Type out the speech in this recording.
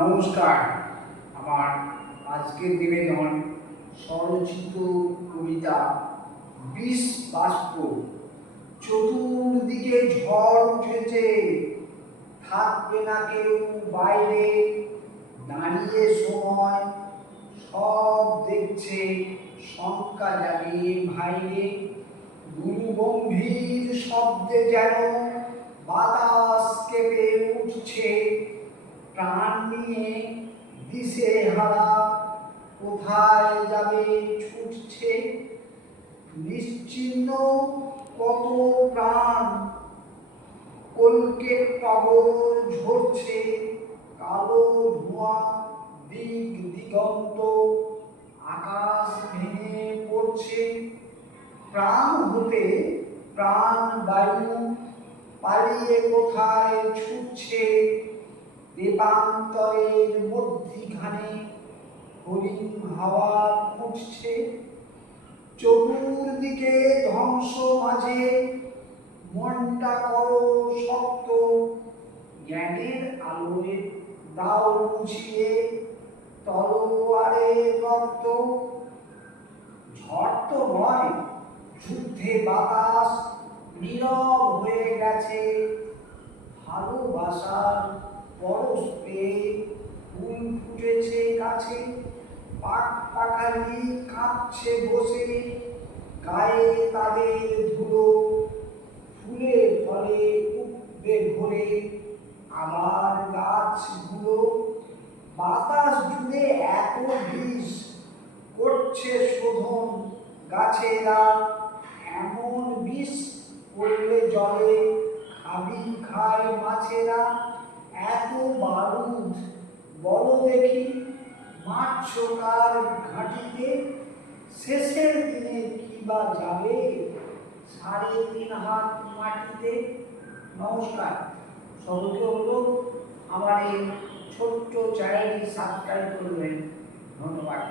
নমস্কার। আমার আজকের নিবেদন স্বরচিত কবিতা বিষ বাষ্প। চতুর্দিকে ঝড় উঠেছে, থাকবে না কেউ বাইরে, দাঁড়িয়ে সময় সব দেখছে, শঙ্কা জাগিয়ে ভাইরে। গুরুগম্ভীর শব্দে যেন বাতাস কেঁপে উঠছে, প্রাণ নিয়ে দিশেহারা কোথায় যাবে ছুটছে। নিশ্চিহ্ন কত প্রাণ, কলকে টগর ঝরছে, কালো ধোঁয়া দিক দিগন্ত, আকাশ ভেঙে পড়ছে। প্রাণ হতে প্রাণ বায়ু পালিয়ে কোথায় ছুটছে, দেবান্তরের মধ্যিখানে হরিণ হাওয়া ফুটছে। চতুর্দিকে ধ্বংস মাঝে মনটা করো শক্ত, জ্ঞানের আলোয় দাও মুছিয়ে তলোয়ারে রক্ত। ঝড় তো নয়, যুদ্ধে বাতাস নীরব হয়ে গেছে, ভালোবাসার পরশ পেয়ে ফুল ফুটেছে কাছে। পাখ পাখালি কাঁপছে বসে, গায়ে তাদের ধুলো, ফুলে ফলে উঠবে ভরে আবার গাছগুলো। বাতাস জুড়ে এত বিষ করছে শোধন গাছেরা, এমন বিষ পড়লে জলে হাবি খায় মাছেরা। এত বারুদ বলো দেখি মারছ কার ঘাঁটিতে, শেষের দিনে কি বা যাবে 3.5 হাত মাটিতে। নমস্কার, সকলকে অনুরোধ আমার এই ছোট্ট চ্যানেলটি সাবস্ক্রাইব করবেন। ধন্যবাদ।